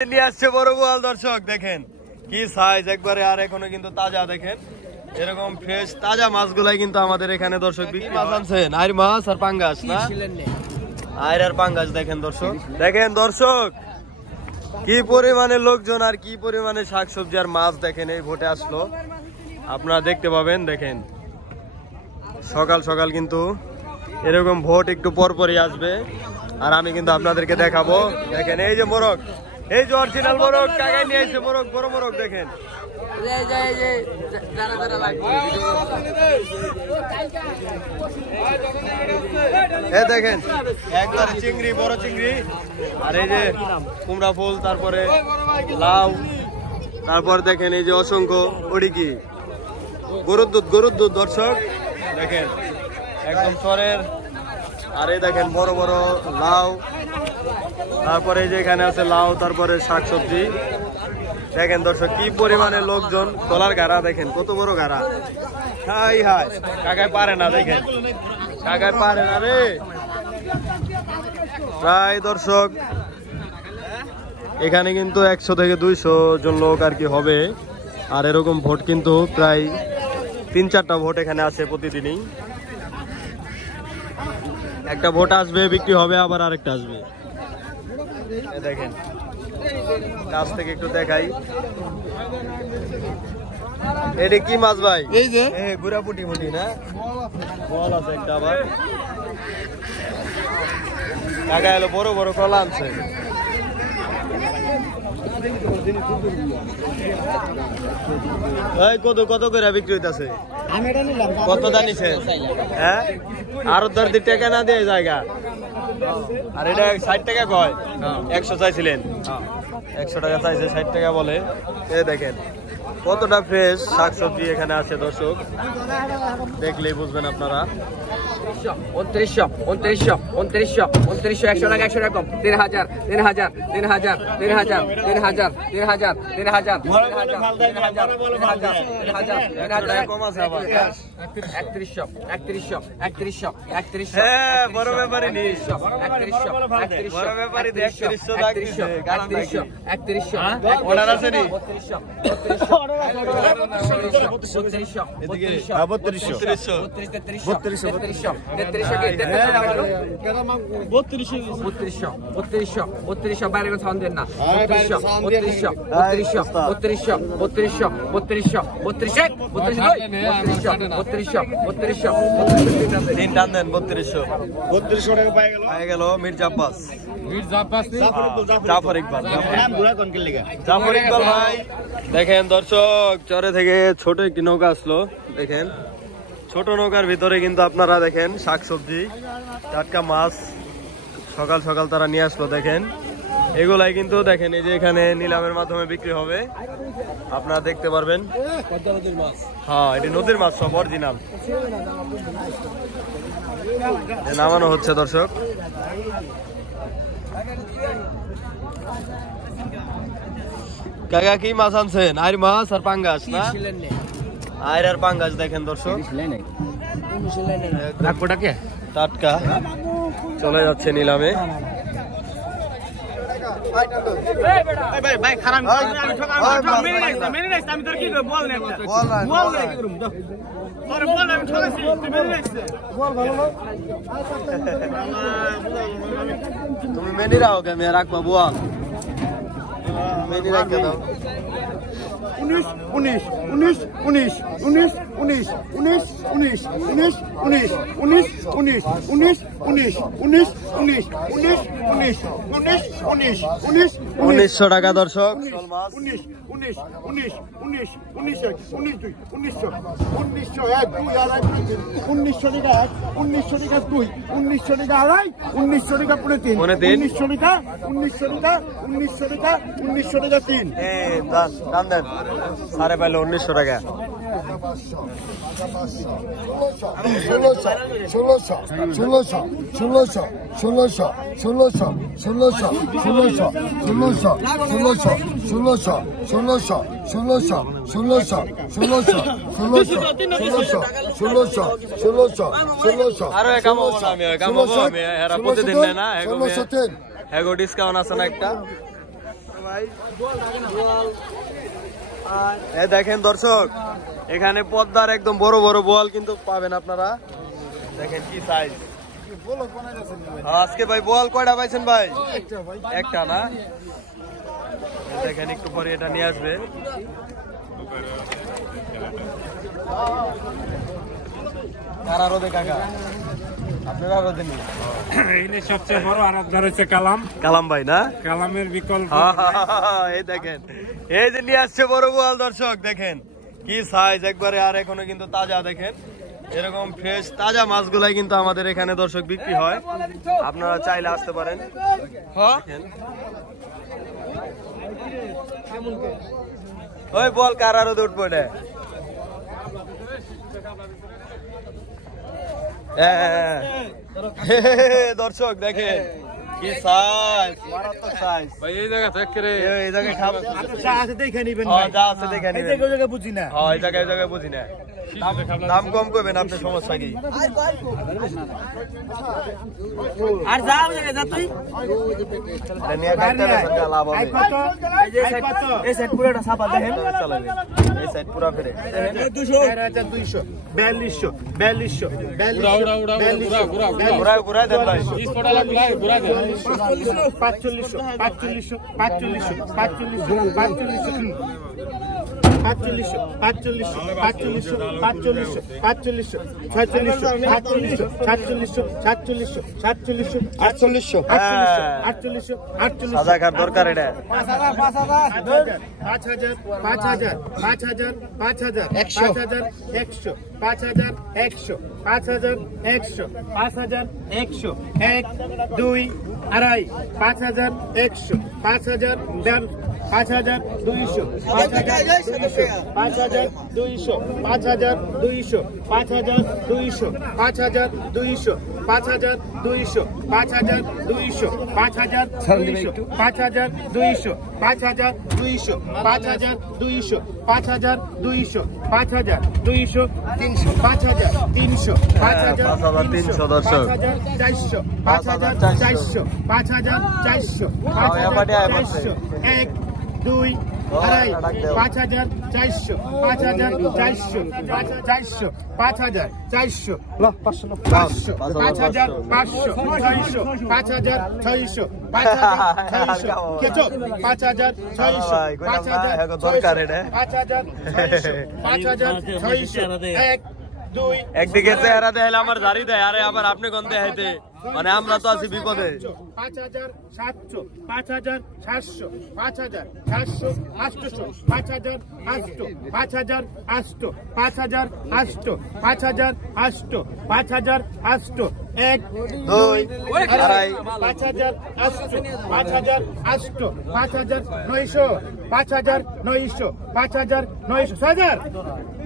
নিয়ে আসছে বড় বোয়াল। দর্শক দেখেন কি সাইজ একবারে, আর এখনো কিন্তু তাজা। দেখেন এরকম ফ্রেশ তাজা মাছগুলাই কিন্তু আমাদের এখানে দর্শক বিক্রি। মাছ আনছেন আইর মাছ আর পাঙ্গাস না, আইর আর পাঙ্গাস। দেখেন দর্শক, দেখেন দর্শক কি পরিমাণে লোকজন আর কি পরিমাণে শাকসবজি আর মাছ দেখেন এই ভোটে আসলো, আপনারা দেখতে পাবেন। দেখেন সকাল সকাল কিন্তু এরকম ভোট একটু পরপরই আসবে, আর আমি কিন্তু আপনাদেরকে দেখাবো। দেখেন এই যে মোরগ, এই যে অরিজিনাল মোরগ কাকাই নিয়ে এসেছে, মোরগ বড় মোরগ। দেখেন দেখেন একবারে চিংড়ি, বড় চিংড়ি। আর এই যে কুমড়া ফুল, তারপরে লাউ, তারপর দেখেন এই যে অসংখ্য ওডি কি গরুর দুধ, গরুর দুধ। দর্শক দেখেন একদম চরের। আর এই দেখেন বড় বড় লাউ, তারপরে এই যে এখানে আছে লাউ, তারপরে শাকসবজি। দেখেন দর্শক কি পরিমাণে লোকজন, তলার গাড়া দেখেন কত বড় গাড়া। হাই হাই কাকায় পারে না, দেখেন কাকায় পারে না রে। প্রায় দর্শক এখানে কিন্তু 100 থেকে 200 জন লোক আর কি হবে। আর এরকম ভোট কিন্তু প্রায় 3-4টা ভোট এখানে আসে প্রতিদিনই। একটা ভোট আসবে বিক্রি হবে, আবার আরেকটা আসবে। দেখেন কাছ থেকে একটু দেখাই, এটা কি মাছ ভাই? এই যে গুড়া পুটি মুটি না, বল আছে একটা। আবার কাকা এলো বড় বড় কলা আনছে। কত কত করে বিক্রি হইতেছে? কত জানিছেন? হ্যাঁ আরো 10 টাকা না দিয়ে জায়গা। আর এটা 60 টাকা কয়, 100 চাইছিলেন, 100 টাকা চাইছে, 60 টাকা বলে। এই দেখেন কতটা ফ্রেশ শাকসবজি এখানে আছে দর্শক, দেখলেই বুঝবেন আপনারা। 2900 2900 2900 2900 100 টাকা 100 টাকা কম। 3000 3000 3000 3000 3000 3000 3000 কম আছে আবার। 3100 3100 3100 3100। হ্যাঁ বড় ব্যাপারই নি, 3100 বড় ব্যাপারই 3100 টাকা দিছে। 3100 3100 অর্ডার আছে নি? 3200 এদিকে 3200 বাইরে কথা দেন না। 3200 3200 3200 3200 3200 3200 3200 তিন টান দেন। 3200 টাকা পাই গেল। মির্জা আব্বাস, জাফর ইকবাল, জাফর ইকবাল ভাই। দেখেন দর্শক চরে থেকে ছোট একটি নৌকা আসলো। দেখেন ছোট নৌকার ভিতরে কিন্তু আপনারা দেখেন শাকসবজি, টাটকা মাছ সকাল সকাল তারা নিয়ে আসলো। দেখেন এগুলাই কিন্তু দেখেন এই যে এখানে নিলামের মাধ্যমে বিক্রি হবে, আপনারা দেখতে পারবেন। হ্যাঁ এটি নদীর মাছ, সব অরিজিনাল নামানো হচ্ছে দর্শক। কাকা কি মাছ আনছেন? আইর মাছ আর পাঙ্গাস না, আইর আর পাঙ্গাস। দেখেন দর্শক টাটকা চলে যাচ্ছে নিলামে। তুমি মেনি রাখো কে? মেয়ে রাখবা বুয়া, মেনি রাখতে দাও। 19 19 19 19 19 19 19 19 19 19 19 19 19 19 19 19 1900 টাকা দর্শক। 19 19 19 19 19 19 1900 1 2 আড়াই 1900 টাকা 1 1900 টাকা 2 1900 টাকা আড়াই 1900 টাকা 3 1900 টাকা 1900 টাকা 1900 টাকা 1900 টাকা 3। দাম দেন সাড়ে পাইলো 1900 টাকা। 1600 আরো কামাবো না আমি, কামাবো আমি। এরা প্রতিদিন নেয় না, এগো ডিসকাউন্ট আছে না একটা। ভাই দেখেন দর্শক এখানে পদ্মার একদম বড় বড় বল কিন্তু পাবেন আপনারা দেখেন কি সাইজ আজকে ভাই বল কয়টা পাইছেন ভাই একটা না দেখেন একটু পরে এটা নিয়ে আসবে কারা রোদে কাকা আপনারা রোদে নি এইনে সবচেয়ে বড় আরাধনা হচ্ছে কালাম কালাম ভাই না কালামের বিকল্প এই দেখেন এই যে নিয়ে আসছে বড় বল দর্শক দেখেন কি সাইজ একবারে আর এখনো কিন্তু তাজা দেখেন এরকম ফ্রেশ তাজা মাছগুলাই কিন্তু আমাদের এখানে দর্শক বিক্রি হয় আপনারা চাইলে আসতে পারেন ওই বল কারা রোদে উঠবো এটা দর্শক দেখেন কি সাইজ মারাত্মক সাইজ ভাই এই জায়গা চেক করে এই জায়গায় খাব যা আছে দেখে নিবেন হ্যাঁ যা আছে দেখে নিবেন এই জায়গা বুঝি না হ্যাঁ এই জায়গায় বুঝি না দাম কম করবেন আপনি সমস্যা কি আর যা জায়গা যা তুই নিয়ে কাটতে হবে লাভ হবে কত এই যে এই সাইড পুরোটা ছাপা দেখেন চালাবে এই সাইড পুরো ফিরে 200 4200 ঘুরা দেন ভাই 48 সাদা দরকার এটা 56 একদিকে চেহারা দেয় আমার জারি দেয় আরে আবার আপনি কোন দেখাইতে মানে আমরা তো আছি বিপদে 5700 5700 5700 5700 5008 5008 5008 5008 5008 1 2 আড়াই 5008 5008 5900 5900 5900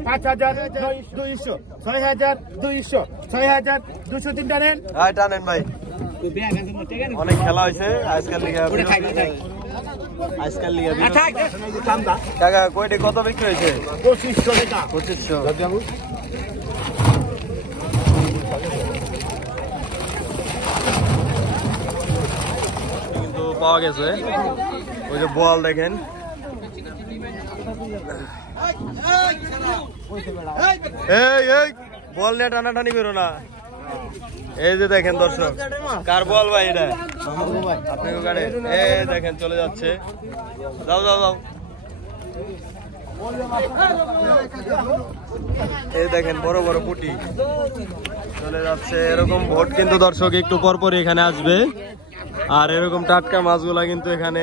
6000 5200 6200 6200 তিনটা নেন টানেন ভাই অনেক খেলা হয়েছে আজকাল লিগা কাকা কয়টি কত বিক্রি হয়েছে 2500 টাকা 2500 কিন্তু পাওয়া গেছে ওই যে বল দেখেন এই বল নিয়ে টানাটানি করো না এই যে দেখেন দর্শক কার বল ভাই এটা আপনাকে গাড়ি এই দেখেন চলে যাচ্ছে যাও যাও যাও এই দেখেন বড় বড় পুটি চলে যাচ্ছে এরকম ভোট কিন্তু দর্শক একটু পরপর এখানে আসবে আর এরকম টাটকা মাছগুলা কিন্তু এখানে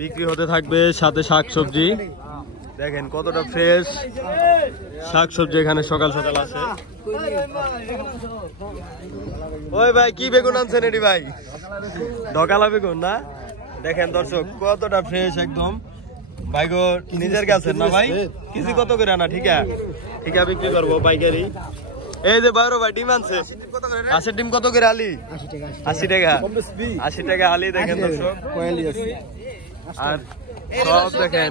বিক্রি হতে থাকবে সাথে শাকসবজি দেখেন কতটা ফ্রেশ শাকসবজি এখানে সকাল সকাল আছে ওই ভাই কি বেগুন আনছেন এটি ভাই ঢকালা বেগুন না দেখেন দর্শক কতটা ফ্রেশ একদম ভাই গো নিজের কাছে না ভাই কিছু কত করে আনা ঠিকা বিক্রি করবো পাইকারি এই যে বাইরো ভাই ডিম আনছে আশির ডিম কত করে আলি 80 টাকা 80 টাকা আলি দেখেন দর্শক আর সব দেখেন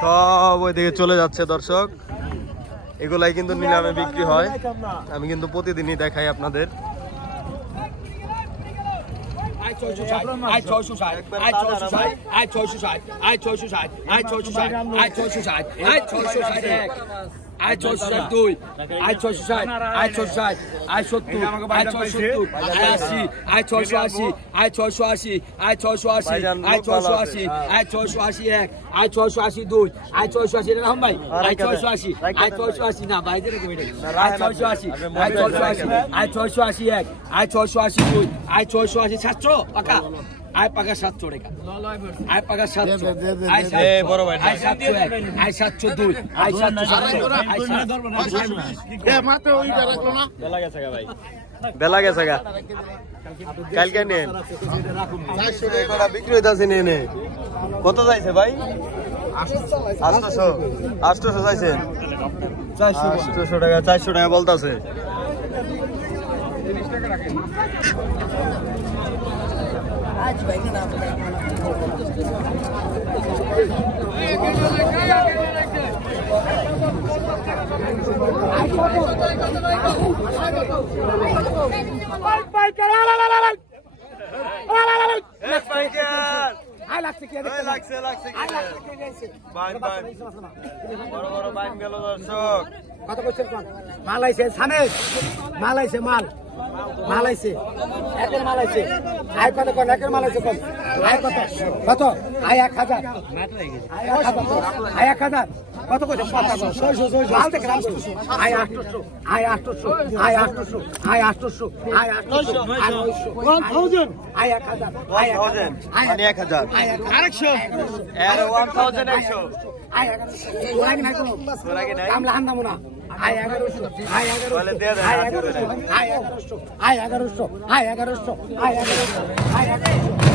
সব ওইদিকে চলে যাচ্ছে দর্শক এগুলাই কিন্তু নিলামে বিক্রি হয় আমি কিন্তু প্রতিদিনই দেখাই আপনাদের আয় 660 আয় 660 আয় 660 আয় 70 আয় 670 আয় 80 আয় 680 আয় 680 আয় 680 আয় 680 আয় 680 এক আয় 680 দুই আয় 680 রাম ভাই আয় 680 আয় 680 না ভাই যেরকম এটা আয় 680 আয় 680 আয় 680 এক আয় 680 দুই আয় 680 700 পাকা আয় পাকা 700 টাকা আয় পাকা 700 আয় এ বড় ভাই আয় 700 এক আয় 702 আয় 700 মাত্র ওইটা রাখলো না বেলা গেছে গা কালকে নেন এগুলা বিক্রি হইতাছে নে কত যাইছে ভাই 800 যাইছে 400 টাকা 400 টাকা বলতাছে কত করছেন মাল আইছে সামেদ মাল আইছে মাল একের মাল আইছে আয় কত কোন একের মাল আইছে কোন আয় কত কত আয় 1000 আয় 1000 কত কত 600 মাল দেখে আয় 800 আয় 800 আয় 800 আয় 800 আয় 800 আয় 1000 আয় 1000 আয় 1000 আরেকশো এর 1100 আয় 1100 ওরা কি নাই কোনো কামলা হান্দামু না আয় 1100 আয় 1100 বলে দে দে আয় 1100 আয় 1100 আয় 1100 আয় 1100 আয় 1100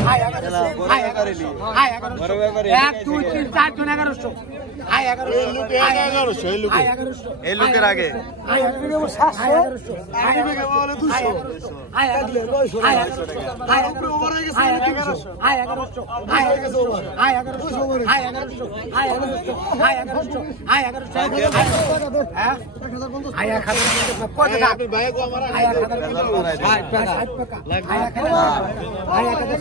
আয় 1100 আয় 1100 আয় 1100 1 2 3 4 জন 1100 আয় 1100 আয় 1100 আয় 1100 এই লোকের আগে আয় 1100 আয় 1100 আয় 1100 আয় 1100 আয় 1100 আয় 1100 আয় 1100 আয় 1100 আয় 1100 আয় 1100 আয় 1100 আয় 1100 আয় 1100 আয় 1100 হ্যাঁ আয় 1000 কত টাকা আয় 1000 আয় 60 টাকা আয় 1000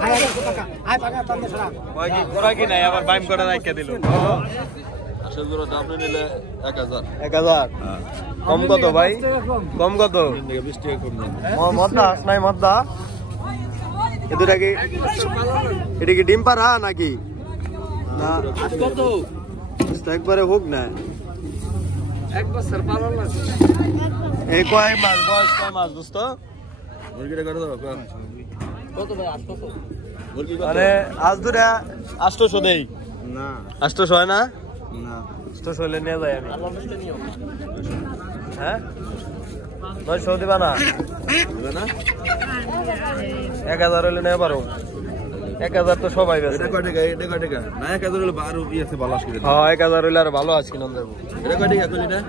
আয় 1000 টাকা আয় পাকা 500 টাকা ওই কি করা কি নাই আবার বাইম করে রাখা দিল আসল গুলো দাম নিলে 1000 কম কত ভাই কম কত 20 টাকা কম মদ্দা নাই মদ্দা এদুরা কি এটা কি ডিম পাড়া নাকি না কত একবারে হোক না এক বছর পালন না এই কয় মাস বয়স কয় মাস দোস্ত মুরগিটা কত কত ভাই 800 মুরগি মানে আজ ধরে 800 দেই না 800 হয় না না 800 হলে নিয়ে যাই আমি হ্যাঁ 900 দিবা না 1000 হলে নিয়ে পারো 1000 তো সবাই বেছে এটা কয় টাকা না 1000 হলে 12 আছে বালাস করে হ্যাঁ 1000 হলে আর ভালো আছে কিনা দেবো এটা কয় টাকা কইলি না